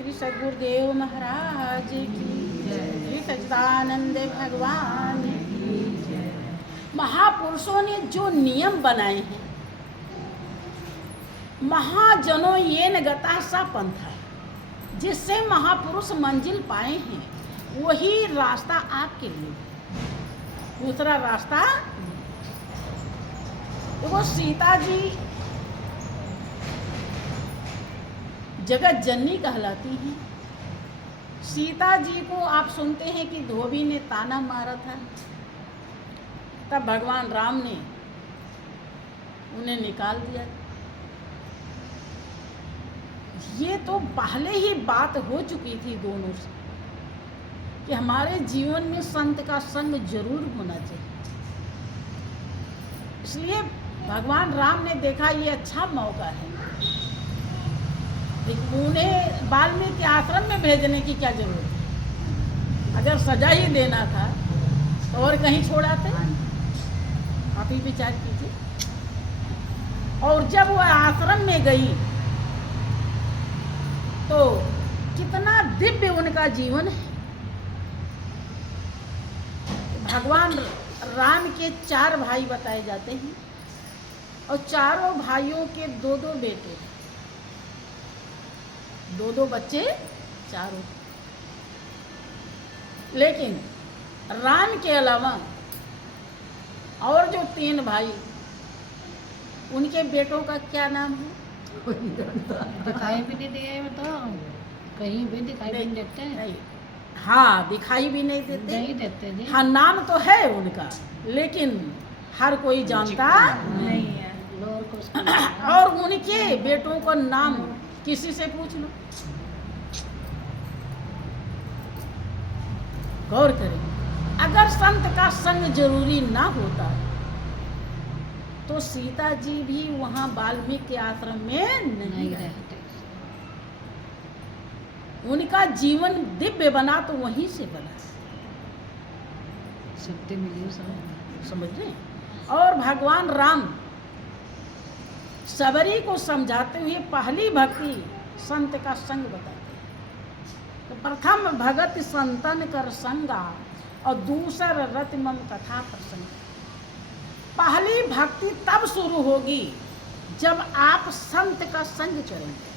श्री सद्गुरुदेव महाराज की जय, श्री सच्चिदानंद भगवान की जय। महापुरुषों ने जो नियम बनाए हैं, महाजनों ये न गता सा पंथा, जिससे महापुरुष मंजिल पाए हैं, वही रास्ता आपके लिए, दूसरा रास्ता। देखो सीता जी जगत जननी कहलाती हैं। सीता जी को आप सुनते हैं कि धोबी ने ताना मारा था, तब भगवान राम ने उन्हें निकाल दिया। ये तो पहले ही बात हो चुकी थी दोनों से कि हमारे जीवन में संत का संग जरूर होना चाहिए। इसलिए भगवान राम ने देखा ये अच्छा मौका है, उन्हें वाल्मीकि आश्रम में भेजने की क्या जरूरत है। अगर सजा ही देना था तो और कहीं छोड़ाते, आप ही विचार कीजिए। और जब वह आश्रम में गई तो कितना दिव्य उनका जीवन है। भगवान राम के 4 भाई बताए जाते हैं और चारों भाइयों के 2-2 बेटे, 2-2 बच्चे चारों। लेकिन राम के अलावा और जो 3 भाई, उनके बेटों का क्या नाम है? दिखाई भी नहीं दिए, बताओ। कहीं भी दिखाई भी नहीं देते नहीं। हाँ, दिखाई भी नहीं देते, नहीं देते जी। हाँ, नाम तो है उनका, लेकिन हर कोई जानता नहीं है। और उनके बेटों का नाम किसी से पूछ लो, गौर करें। अगर संत का संग जरूरी ना होता तो सीता जी भी वहां वाल्मीकि आश्रम में नहीं रहते। उनका जीवन दिव्य बना तो वहीं से बना, शक्ति मिली, समझ रहे। और भगवान राम सबरी को समझाते हुए पहली भक्ति संत का संग बताते हैं। तो प्रथम भगत संतन कर संगा और दूसर रति मम कथा प्रसंग। पहली भक्ति तब शुरू होगी जब आप संत का संग करेंगे।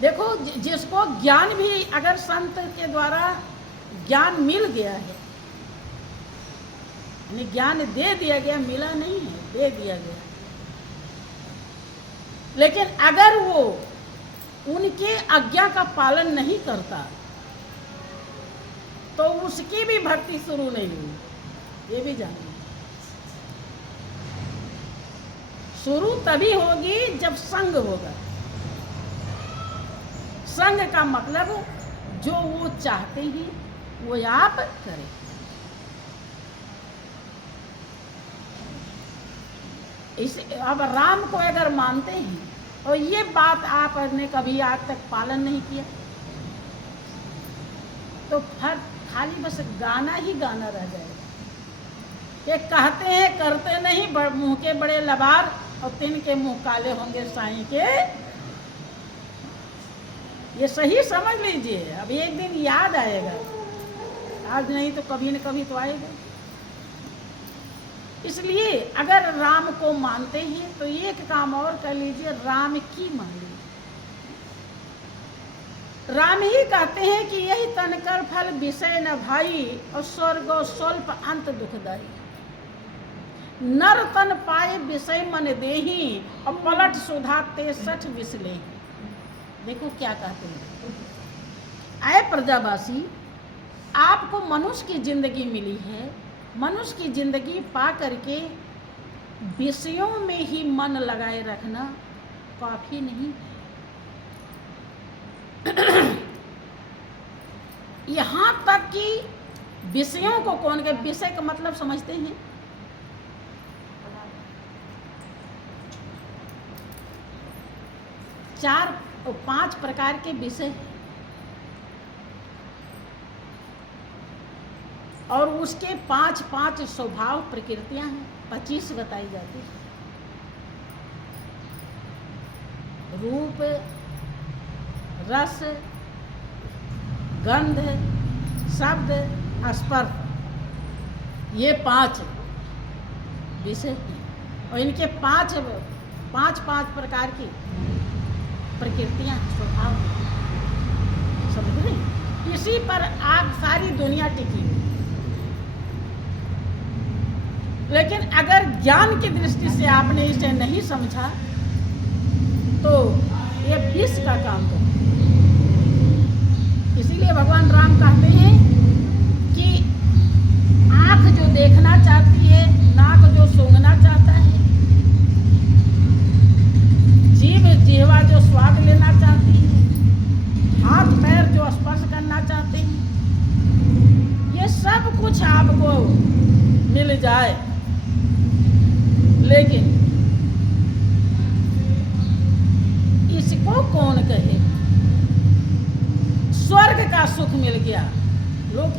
देखो, जिसको ज्ञान भी अगर संत के द्वारा ज्ञान मिल गया है, यानी ज्ञान दे दिया गया, मिला नहीं है, दे दिया गया, लेकिन अगर वो उनके आज्ञा का पालन नहीं करता तो उसकी भी भक्ति शुरू नहीं हुई। ये भी जानिए, शुरू तभी होगी जब संग होगा। संग का मतलब जो वो चाहते हैं वो आप करें। इस अब राम को अगर मानते हैं और ये बात आपने कभी आज तक पालन नहीं किया तो फिर खाली बस गाना ही गाना रह जाएगा। ये कहते हैं करते नहीं, मुंह के बड़े लबार और तिनके मुंह काले होंगे साईं के। ये सही समझ लीजिए, अब एक दिन याद आएगा, आज नहीं तो कभी न कभी तो आएगा। इसलिए अगर राम को मानते हैं तो एक काम और कर लीजिए, राम की मान लीजिए। राम ही कहते हैं कि यही तनकर फल विषय न भाई और स्वर्ग स्वल्प अंत दुखदाई। नर तन पाए विषय मन देही और पलट सुधा 63 विसले। देखो क्या कहते हैं, आए प्रजावासी, आपको मनुष्य की जिंदगी मिली है, मनुष्य की जिंदगी पा करके विषयों में ही मन लगाए रखना काफी नहीं। यहां तक कि विषयों को कौन के, विषय का मतलब समझते हैं? चार 5 प्रकार के विषय हैं और उसके 5 स्वभाव प्रकृतियां हैं, 25 बताई जाती है। रूप, रस, गंध, शब्द, स्पर्श, ये 5 विषय हैं और इनके 5 प्रकार की प्रकृतियां, स्वभाव हैं। समझ रहे? इसी पर आप सारी दुनिया टिकी हुई। लेकिन अगर ज्ञान की दृष्टि से आपने इसे नहीं समझा तो ये विष का काम तो। इसीलिए भगवान राम कहते हैं कि आंख जो देखना चाहती है, नाक जो सूंघना चाहता है, जीभ जिह्वा जो स्वाद लेना चाहती है, हाथ पैर जो स्पर्श करना चाहते हैं, ये सब कुछ आपको मिल जाए, लेकिन इसको कौन कहे? स्वर्ग का सुख मिल गया। लोग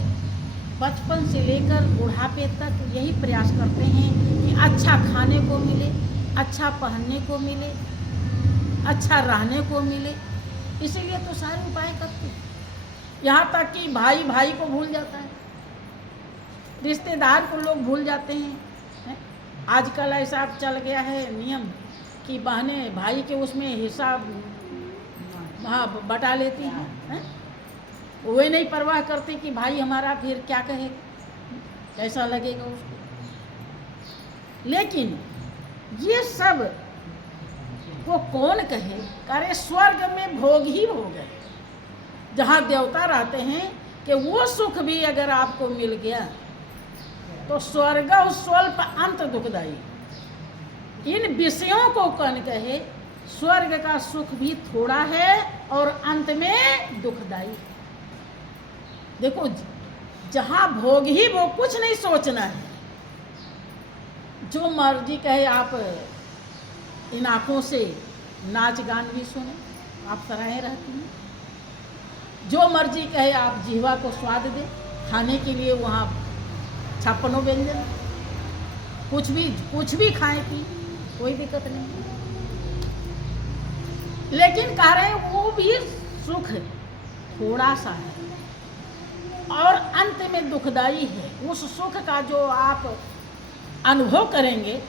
बचपन से लेकर बुढ़ापे तक यही प्रयास करते हैं कि अच्छा खाने को मिले, अच्छा पहनने को मिले, अच्छा रहने को मिले। इसीलिए तो सारे उपाय करते हैं। यहाँ तक कि भाई भाई को भूल जाता है, रिश्तेदार को लोग भूल जाते हैं। आजकल ऐसा चल गया है नियम कि बहनें भाई के उसमें हिस्सा बटा लेती हैं। वो नहीं परवाह करती कि भाई हमारा फिर क्या कहे, कैसा लगेगा उसको। लेकिन ये सब को कौन कहे? अरे स्वर्ग में भोग ही भोग है, जहाँ देवता रहते हैं कि वो सुख भी अगर आपको मिल गया तो स्वर्ग स्वल्प अंत दुखदाई। इन विषयों को कौन कहे? स्वर्ग का सुख भी थोड़ा है और अंत में दुखदाई। देखो, जहाँ भोग ही भोग, कुछ नहीं सोचना है, जो मर्जी कहे आप इन आँखों से नाच गान भी सुने, आप सराहे रहती हैं। जो मर्जी कहे आप जीवा को स्वाद दे, खाने के लिए वहाँ 56 व्यंजन, कुछ भी खाएं पी, कोई दिक्कत नहीं। लेकिन कह रहे हैं वो भी सुख थोड़ा सा है और अंत में दुखदाई है। उस सुख का जो आप अनुभव करेंगे,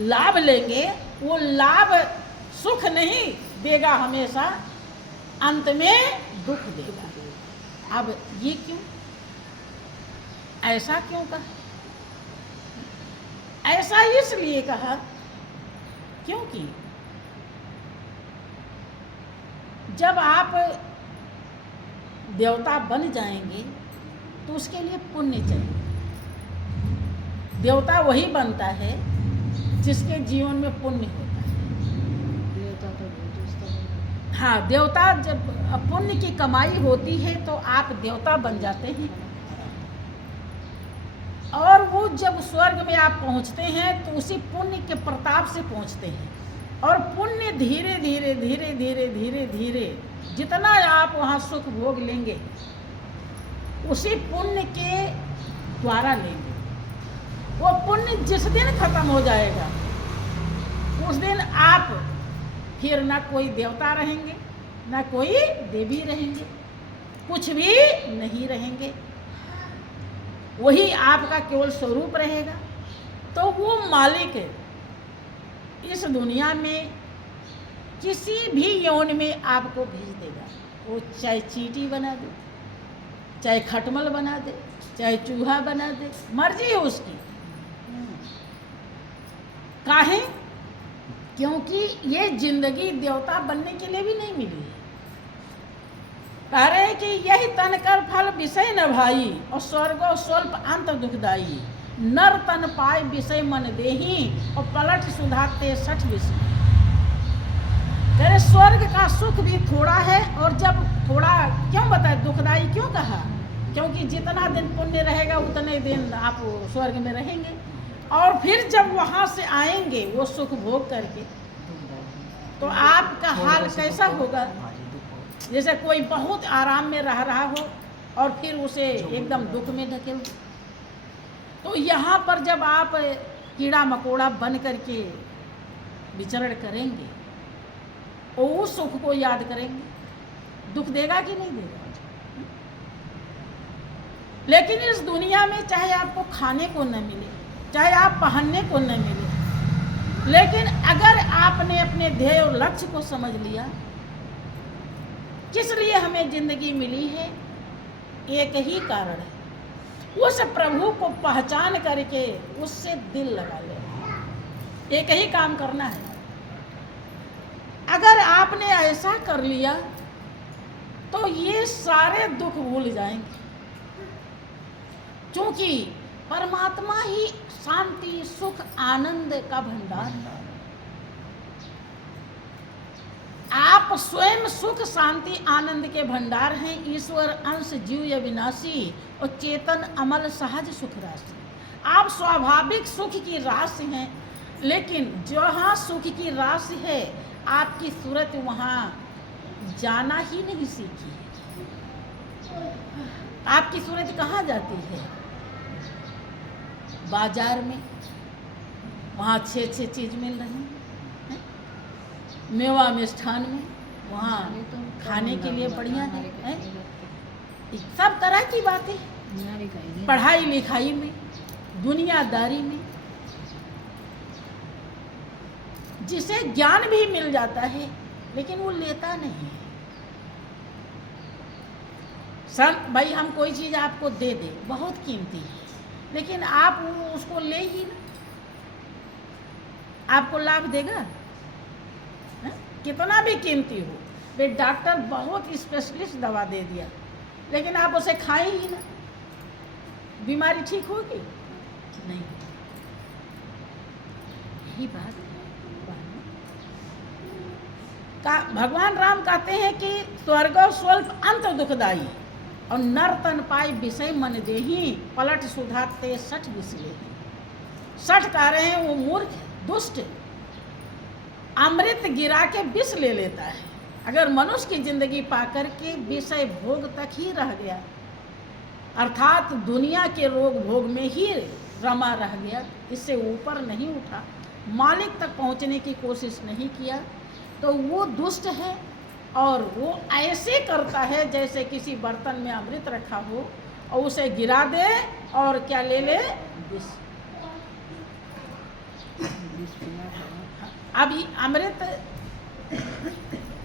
लाभ लेंगे, वो लाभ सुख नहीं देगा, हमेशा अंत में दुख देगा। अब ये क्यों? ऐसा क्यों कहा? ऐसा इसलिए कहा क्योंकि जब आप देवता बन जाएंगे तो उसके लिए पुण्य चाहिए। देवता वही बनता है जिसके जीवन में पुण्य होता है। देवता तो हाँ, देवता जब पुण्य की कमाई होती है तो आप देवता बन जाते हैं। और वो जब स्वर्ग में आप पहुंचते हैं तो उसी पुण्य के प्रताप से पहुंचते हैं। और पुण्य धीरे धीरे धीरे धीरे धीरे धीरे जितना आप वहाँ सुख भोग लेंगे, उसी पुण्य के द्वारा लेंगे। वो पुण्य जिस दिन खत्म हो जाएगा, उस दिन आप फिर ना कोई देवता रहेंगे, ना कोई देवी रहेंगे, कुछ भी नहीं रहेंगे। वही आपका केवल स्वरूप रहेगा। तो वो मालिक इस दुनिया में किसी भी यौन में आपको भेज देगा। वो चाहे चींटी बना दे, चाहे खटमल बना दे, चाहे चूहा बना दे, मर्जी है उसकी। काहे? क्योंकि ये जिंदगी देवता बनने के लिए भी नहीं मिली है। कह रहे हैं कि यही तन कर फल विषय न भाई, और स्वर्गो स्वल्प अंत दुखदाई। नर तन पाए विषय मन देही, और पलट सुधाते 60 विषय। कह रहे स्वर्ग का सुख भी थोड़ा है, और जब थोड़ा क्यों बताए दुखदाई क्यों कहा? क्योंकि जितना दिन पुण्य रहेगा उतने दिन आप स्वर्ग में रहेंगे। और फिर जब वहाँ से आएंगे वो सुख भोग करके, तो आपका हाल कैसा होगा? जैसे कोई बहुत आराम में रह रहा हो और फिर उसे एकदम दुख में ढकेल दो। तो यहाँ पर जब आप कीड़ा मकोड़ा बन करके विचरण करेंगे और उस सुख को याद करेंगे, दुख देगा कि नहीं देगा? लेकिन इस दुनिया में चाहे आपको खाने को न मिले, चाहे आप पहनने को न मिले, लेकिन अगर आपने अपने ध्येय और लक्ष्य को समझ लिया, किस लिए हमें जिंदगी मिली है, एक ही कारण है, उस प्रभु को पहचान करके उससे दिल लगा ले। एक ही काम करना है। अगर आपने ऐसा कर लिया तो ये सारे दुख भूल जाएंगे, क्योंकि परमात्मा ही शांति सुख आनंद का भंडार है। आप स्वयं सुख शांति आनंद के भंडार हैं। ईश्वर अंश जीव अविनाशी और चेतन अमल सहज सुख राशि। आप स्वाभाविक सुख की राशि हैं, लेकिन जहाँ सुख की राशि है आपकी सूरत वहाँ जाना ही नहीं सीखी है। आपकी सूरत कहाँ जाती है? बाजार में, वहाँ अच्छे अच्छे चीज मिल रहे हैं, मेवा मिष्ठान में, वहाँ खाने के लिए बढ़िया है, सब तरह की बातें, पढ़ाई लिखाई में, दुनियादारी में, जिसे ज्ञान भी मिल जाता है लेकिन वो लेता नहीं है। संत भाई हम कोई चीज़ आपको दे दे, बहुत कीमती है, लेकिन आप उसको ले ही ना, आपको लाभ देगा? है? कितना भी कीमती हो, वे डॉक्टर बहुत स्पेशलिस्ट दवा दे दिया, लेकिन आप उसे खाए ही ना, बीमारी ठीक होगी नहीं। यही बात है। भगवान राम कहते हैं कि स्वर्ग स्वल्प अंत दुखदाई और नर तन पाई विषय मन देही पलट सुधाते सठ विषय। सठ कह रहे हैं वो मूर्ख दुष्ट अमृत गिरा के विष ले लेता है। अगर मनुष्य की जिंदगी पाकर के विषय भोग तक ही रह गया, अर्थात दुनिया के रोग भोग में ही रमा रह गया, इससे ऊपर नहीं उठा, मालिक तक पहुंचने की कोशिश नहीं किया, तो वो दुष्ट है। और वो ऐसे करता है जैसे किसी बर्तन में अमृत रखा हो और उसे गिरा दे और क्या ले ले? विष। अभी अमृत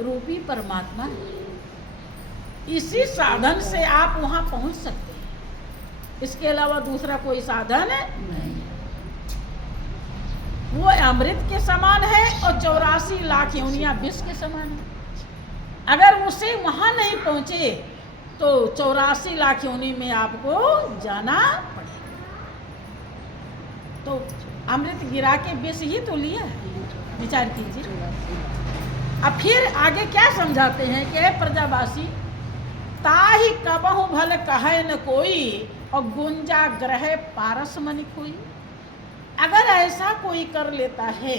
रूपी परमात्मा है, इसी साधन से आप वहां पहुंच सकते हैं, इसके अलावा दूसरा कोई साधन नहीं। वो अमृत के समान है और 84 लाख योनियां विष के समान है। अगर उसे वहां नहीं पहुंचे तो 84 लाख योनि में आपको जाना पड़ेगा। तो अमृत गिरा के विष ही तो लिया है, विचार कीजिए। अब फिर आगे क्या समझाते हैं कि प्रजावासी ताहि कबहु भल कहे न कोई और गुंजा ग्रह पारस मन कोई। अगर ऐसा कोई कर लेता है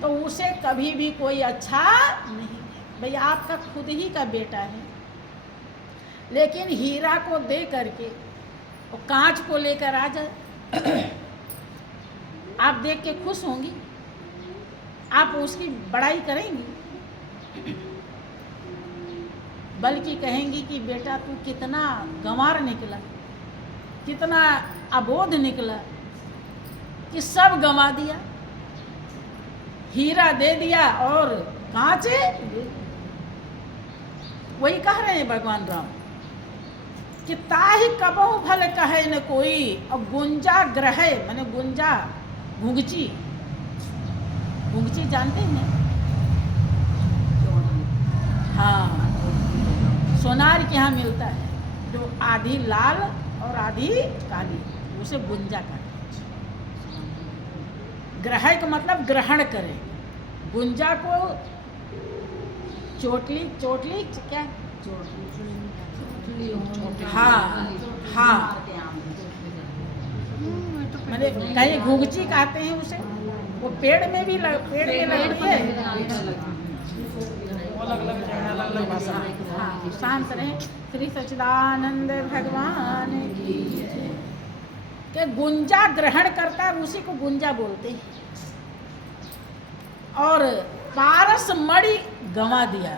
तो उसे कभी भी कोई अच्छा नहीं है। भाई आपका खुद ही का बेटा है, लेकिन हीरा को दे करके और कांच को लेकर आ जाए, आप देख के खुश होंगी? आप उसकी बड़ाई करेंगी? बल्कि कहेंगी कि बेटा तू कितना गंवार निकला, कितना अबोध निकला कि सब गंवा दिया, हीरा दे दिया और कांच। वही कह रहे हैं भगवान राम कि ताहि कबहु भल कहे न कोई और गुंजा ग्रह, माने गुंजा घुंघची, घुंघची जानते हैं? हाँ, सोनार के यहाँ मिलता है, जो आधी लाल और आधी काली, उसे गुंजा कहते हैं। ग्रह का मतलब ग्रहण करे, गुंजा को चोटली, चोटली क्या? हाँ हाँ, मैंने कहीं घुंघची कहते हैं उसे, वो पेड़ में भी पेड़ में लगती है। हाँ, शांत रहे। श्री सच्चिदानंद भगवान की जय। कि गुंजा ग्रहण करता है, उसी को गुंजा बोलते हैं। और पारस मणि गंवा दिया,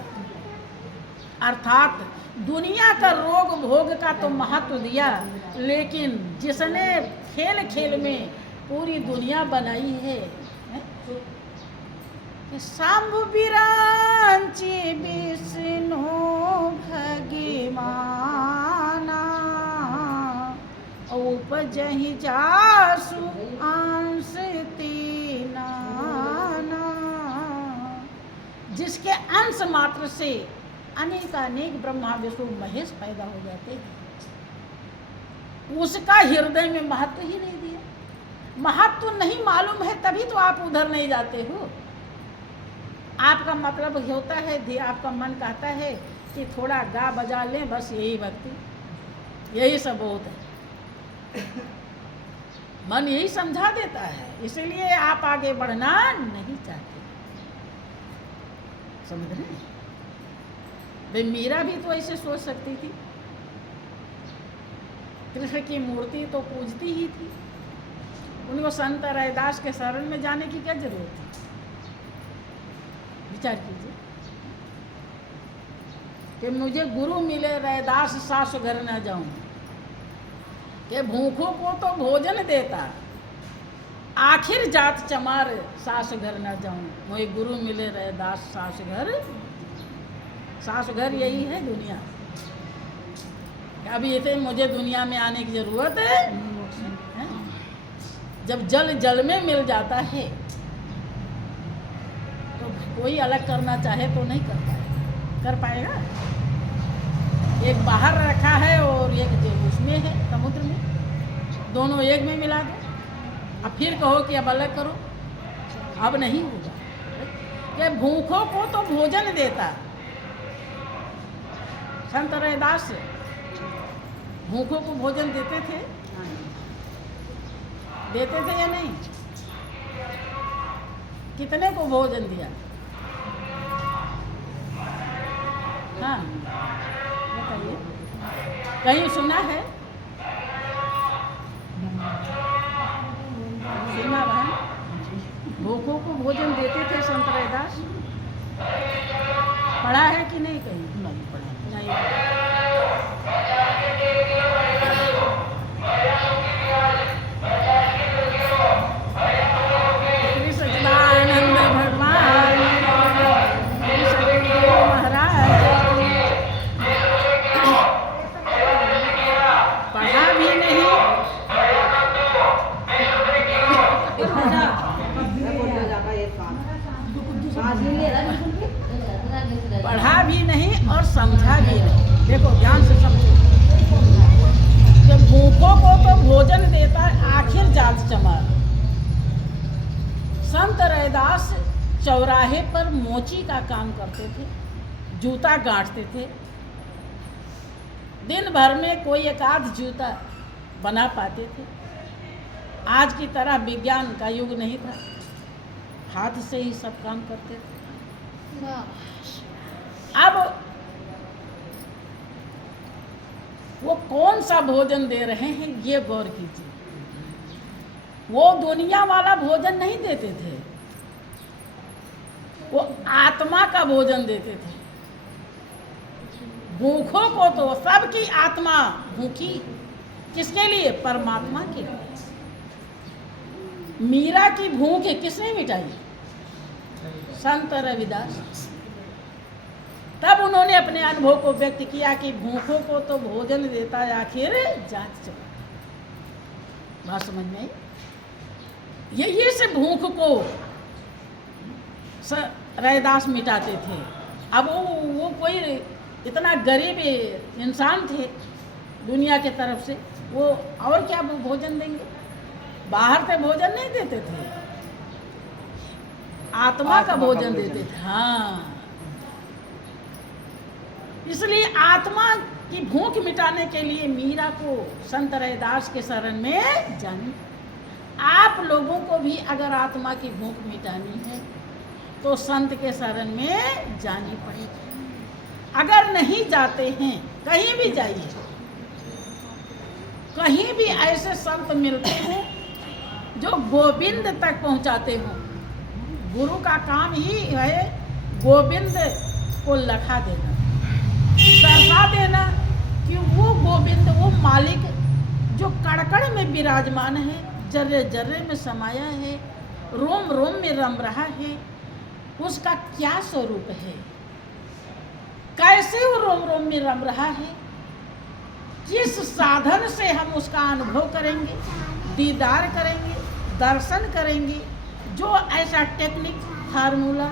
अर्थात दुनिया का रोग भोग का तो महत्व दिया, लेकिन जिसने खेल खेल में पूरी दुनिया बनाई है, कि शंभु बिरांची विष्णु भगवाना उपजहि जासु अंश तीनाना, जिसके अंश मात्र से अनेक ब्रह्मा विष्णु महेश पैदा हो जाते हैं, उसका हृदय में महत्व ही नहीं दिया। महत्व नहीं मालूम है तभी तो आप उधर नहीं जाते हो। आपका मतलब होता है, आपका मन कहता है कि थोड़ा गा बजा लें, बस यही भक्ति, यही सब बहुत है। मन यही समझा देता है, इसलिए आप आगे बढ़ना नहीं चाहते। समझ रहे हैं? भाई मीरा भी तो ऐसे सोच सकती थी, कृष्ण की मूर्ति तो पूजती ही थी, उनको संत रैदास के शरण में जाने की क्या जरूरत थी? विचार कीजिए कि मुझे गुरु मिले रैदास सास घर न जाऊं, कि भूखों को तो भोजन देता, आखिर जात चमार सास घर न जाऊं, मुझे गुरु मिले रैदास सास घर। सास घर यही है दुनिया। अभी इतने मुझे दुनिया में आने की जरूरत है? जब जल जल में मिल जाता है तो कोई अलग करना चाहे तो नहीं कर पाएगा। एक बाहर रखा है और एक जो उसमें है समुद्र में, दोनों एक में मिला दो, अब फिर कहो कि अब अलग करो, अब नहीं होगा। कि भूखों को तो भोजन देता, संत रैदास भूखों को भोजन देते थे या नहीं? कितने को भोजन दिया? हाँ बताइए, कहीं सुना है? सीमा बहन, भूखों को भोजन देते थे संत रैदास? पढ़ा है कि नहीं कहीं? नहीं पढ़ा। नहीं पढ़ा। पढ़ा भी नहीं और समझा भी नहीं। देखो ध्यान से समझो, जब भूखों को तो भोजन देता है, आखिर जात चमार। संत रैदास चौराहे पर मोची का काम करते थे, जूता गांठते थे। दिन भर में कोई एक आध जूता बना पाते थे। आज की तरह विज्ञान का युग नहीं था, हाथ से ही सब काम करते थे। अब वो कौन सा भोजन दे रहे हैं ये गौर कीजिए। वो दुनिया वाला भोजन नहीं देते थे, वो आत्मा का भोजन देते थे। भूखों को तो सबकी आत्मा भूखी, किसके लिए? परमात्मा के लिए। मीरा की भूख किसने मिटाई? संत रविदास। तब उन्होंने अपने अनुभव को व्यक्त किया कि भूखों को तो भोजन देता है, आखिर जात चला। बात समझ में आई? ये से भूख को रैदास मिटाते थे। अब वो कोई इतना गरीब इंसान थे दुनिया के तरफ से, वो और क्या वो भोजन देंगे? बाहर से भोजन नहीं देते थे, आत्मा का भोजन देते थे। हाँ, इसलिए आत्मा की भूख मिटाने के लिए मीरा को संत रैदास के शरण में जानी। आप लोगों को भी अगर आत्मा की भूख मिटानी है तो संत के शरण में जानी पड़ेगी। अगर नहीं जाते हैं, कहीं भी जाइए, कहीं भी ऐसे संत मिलते हैं जो गोविंद तक पहुंचाते हो। गुरु का काम ही है गोविंद को लखा देना। दर्शा देना कि वो गोविंद, वो मालिक जो कड़कड़ में विराजमान है, जर्रे जर्रे में समाया है, रोम रोम में रम रहा है, उसका क्या स्वरूप है, कैसे वो रोम रोम में रम रहा है, किस साधन से हम उसका अनुभव करेंगे, दीदार करेंगे, दर्शन करेंगे। जो ऐसा टेक्निक, फार्मूला,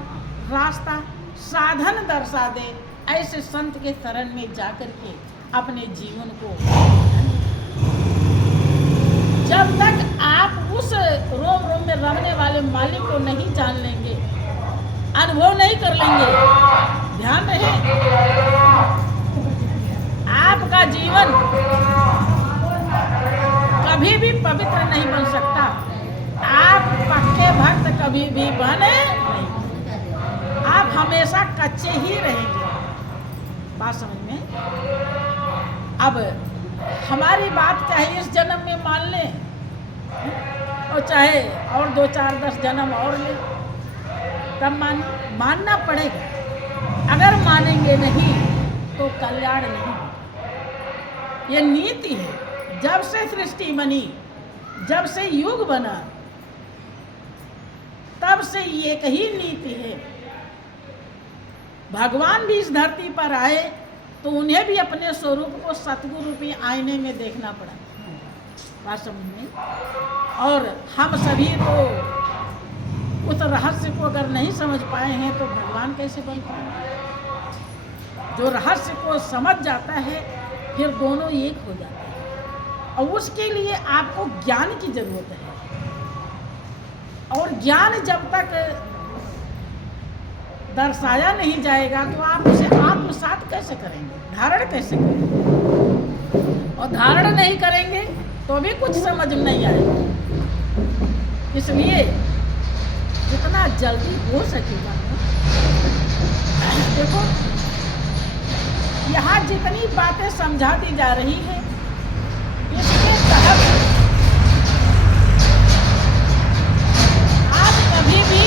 रास्ता, साधन दर्शा दे, ऐसे संत के शरण में जाकर के अपने जीवन को, जब तक आप उस रोम रोम में रमने वाले मालिक को नहीं जान लेंगे, अनुभव नहीं कर लेंगे, ध्यान रहे, आपका जीवन कभी भी पवित्र नहीं बन सकता। आप पक्के भक्त कभी भी बने नहीं, आप हमेशा कच्चे ही रहेंगे। बात समझ में? अब हमारी बात चाहे इस जन्म में मान लें और चाहे और 2 4 10 जन्म और लें, तब मानना पड़ेगा। अगर मानेंगे नहीं तो कल्याण नहीं होगा। ये नीति है। जब से सृष्टि बनी, जब से युग बना, तब से एक ही नीति है। भगवान भी इस धरती पर आए तो उन्हें भी अपने स्वरूप को सतगुरु रूपी आईने में देखना पड़ा। बात समझ में? और हम सभी तो उस रहस्य को अगर नहीं समझ पाए हैं तो भगवान कैसे बन पाए? जो रहस्य को समझ जाता है फिर दोनों एक हो जाते हैं, और उसके लिए आपको ज्ञान की जरूरत है। और ज्ञान जब तक दर्शाया नहीं जाएगा तो आप उसे आत्मसात कैसे करेंगे, धारण कैसे करेंगे? और धारण नहीं करेंगे तो भी कुछ समझ में नहीं आएगा। इसलिए जितना जल्दी हो सकेगा, देखो यहाँ जितनी बातें समझा दी जा रही है, इसके तहत आप कभी भी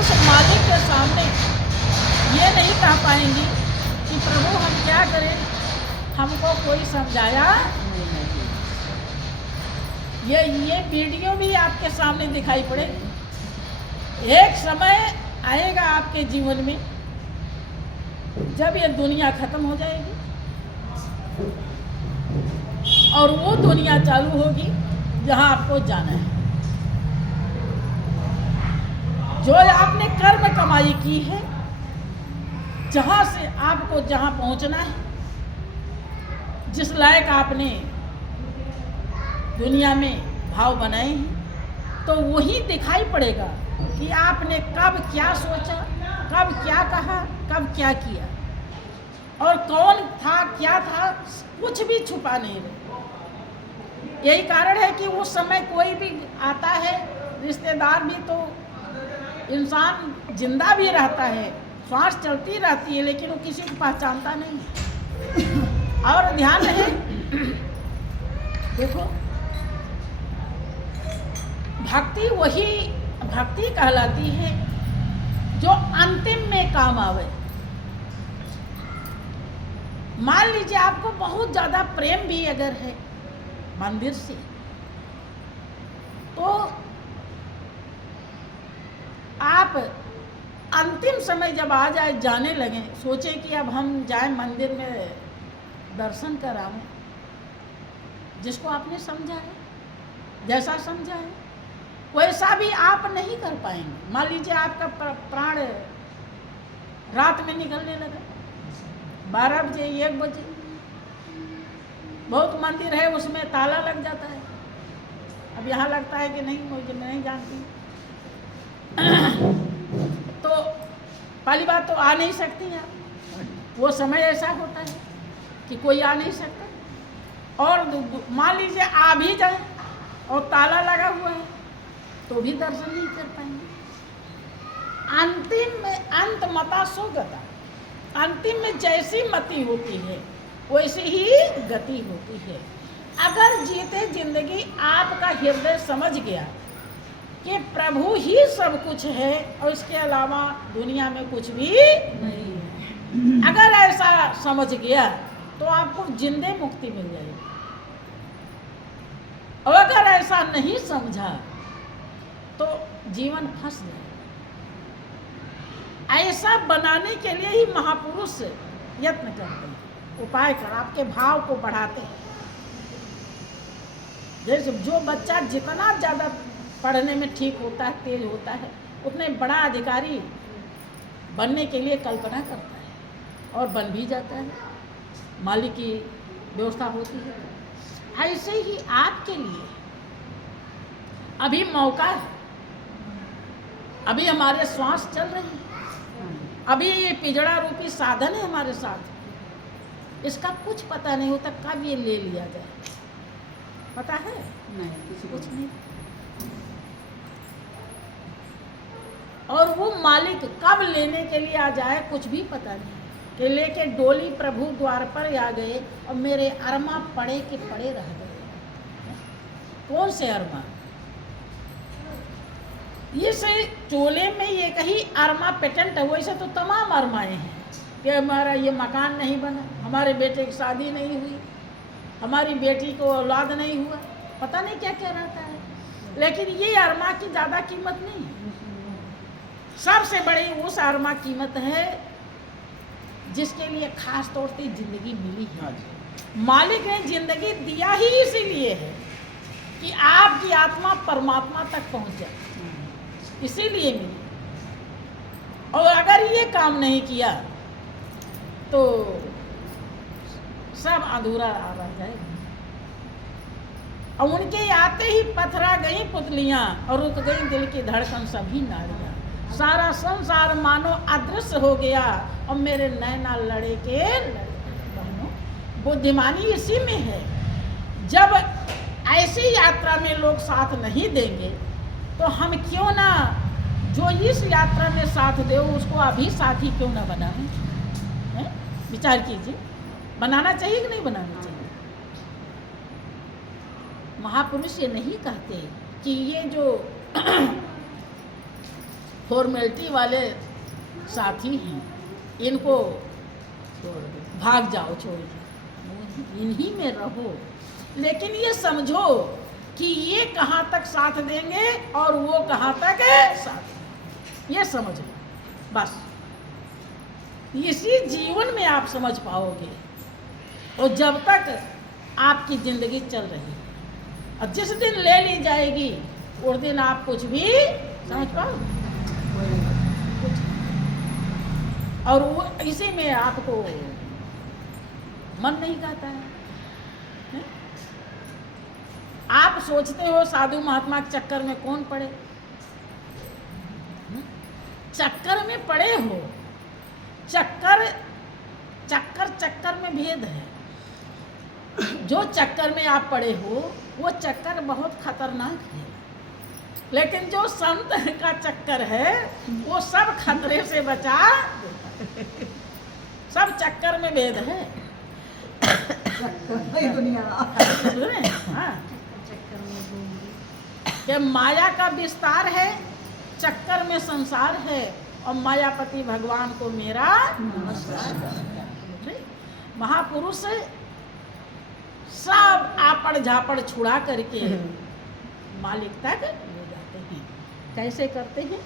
उस मालिक के सामने ये नहीं कह पाएंगी कि प्रभु हम क्या करें, हमको कोई समझाया। ये वीडियो भी आपके सामने दिखाई पड़ेगी। एक समय आएगा आपके जीवन में जब ये दुनिया खत्म हो जाएगी और वो दुनिया चालू होगी जहां आपको जाना है। जो आपने कर्म कमाई की है, जहां से आपको जहां पहुंचना है, जिस लायक आपने दुनिया में भाव बनाए हैं, तो वही दिखाई पड़ेगा कि आपने कब क्या सोचा, कब क्या कहा, कब क्या किया, और कौन था, क्या था, कुछ भी छुपा नहीं रहे। यही कारण है कि उस समय कोई भी आता है, रिश्तेदार भी, तो इंसान जिंदा भी रहता है, श्वास चलती रहती है, लेकिन वो किसी को पहचानता नहीं। और ध्यान रहे, देखो भक्ति वही भक्ति कहलाती है जो अंतिम में काम आवे। मान लीजिए आपको बहुत ज्यादा प्रेम भी अगर है मंदिर से, तो आप अंतिम समय जब आ जाए, जाने लगे, सोचे कि अब हम जाएं मंदिर में दर्शन करावें, जिसको आपने समझा है, जैसा समझा है वैसा भी आप नहीं कर पाएंगे। मान लीजिए आपका प्राण रात में निकलने लगा, 12 बजे, 1 बजे, बहुत मंदिर है उसमें ताला लग जाता है। अब यहाँ लगता है कि नहीं, मुझे नहीं जानती, तो पहली बात तो आ नहीं सकती आप। वो समय ऐसा होता है कि कोई आ नहीं सकता। और मान लीजिए आ भी जाए और ताला लगा हुआ है तो भी दर्शन नहीं कर पाएंगे। अंतिम में अंत मता सो गता, अंतिम में जैसी मति होती है वैसी ही गति होती है। अगर जीते जिंदगी आपका हृदय समझ गया कि प्रभु ही सब कुछ है और इसके अलावा दुनिया में कुछ भी नहीं है, अगर ऐसा समझ गया तो आपको जिंदे मुक्ति मिल जाएगी, और अगर ऐसा नहीं समझा तो जीवन फंस जाएगा। ऐसा बनाने के लिए ही महापुरुष यत्न करते हैं, उपाय कर आपके भाव को बढ़ाते हैं। जैसे जो बच्चा जितना ज़्यादा पढ़ने में ठीक होता है, तेज होता है, उतने बड़ा अधिकारी बनने के लिए कल्पना करता है और बन भी जाता है, मालिक की व्यवस्था होती है। ऐसे ही आपके लिए अभी मौका है, अभी हमारे श्वास चल रहे हैं, अभी ये पिजड़ा रूपी साधन है हमारे साथ, इसका कुछ पता नहीं होता कब ये ले लिया जाए। पता है? नहीं, किसी को कुछ नहीं। और वो मालिक कब लेने के लिए आ जाए कुछ भी पता नहीं। कि लेके डोली प्रभु द्वार पर आ गए और मेरे अरमा पड़े के पड़े रह गए। कौन से अरमा? ये से चोले में ये कहीं अरमा पेटेंट है, वैसे तो तमाम अरमाएँ हैं कि हमारा ये मकान नहीं बना, हमारे बेटे की शादी नहीं हुई, हमारी बेटी को औलाद नहीं हुआ, पता नहीं क्या क्या रहता है। लेकिन ये अरमा की ज़्यादा कीमत नहीं है। सबसे बड़ी उस अरमा कीमत है जिसके लिए खास तौर से जिंदगी मिली है। मालिक ने जिंदगी दिया ही इसीलिए है कि आपकी आत्मा परमात्मा तक पहुंच जाए, इसीलिए मिली। और अगर ये काम नहीं किया तो सब अधूरा रह जाएगा। और उनके आते ही पथरा गई पुतलियां और रुक गई दिल की धड़कन सभी नारियां। सारा संसार मानो अदृश्य हो गया और मेरे नैना लड़े के बहनों। बुद्धिमानी इसी में है। जब ऐसी यात्रा में लोग साथ नहीं देंगे तो हम क्यों ना जो इस यात्रा में साथ दे उसको अभी साथी क्यों ना बनाएं? विचार कीजिए, बनाना चाहिए कि नहीं बनाना चाहिए? महापुरुष ये नहीं कहते कि ये जो फॉर्मेलिटी वाले साथी हैं इनको भाग जाओ, छोड़िए, इन्हीं में रहो। लेकिन ये समझो कि ये कहाँ तक साथ देंगे और वो कहाँ तक साथ देंगे, ये समझ लो बस। इसी जीवन में आप समझ पाओगे। और जब तक आपकी ज़िंदगी चल रही है, और जिस दिन ले ली जाएगी उस दिन आप कुछ भी समझ पाओगे। और वो इसी में आपको मन नहीं कहता है। आप सोचते हो साधु महात्मा के चक्कर में कौन पड़े? चक्कर में पड़े हो। चक्कर में भेद है। जो चक्कर में आप पड़े हो वो चक्कर बहुत खतरनाक है, लेकिन जो संत का चक्कर है वो सब खतरे से बचा देता है। सब चक्कर में भेद है। दुनिया हाँ, कि माया का विस्तार है, चक्कर में संसार है, और मायापति भगवान को मेरा नमस्कार। महापुरुष सब आपड़ झापड़ छुड़ा करके मालिक तक ले जाते हैं। कैसे करते हैं?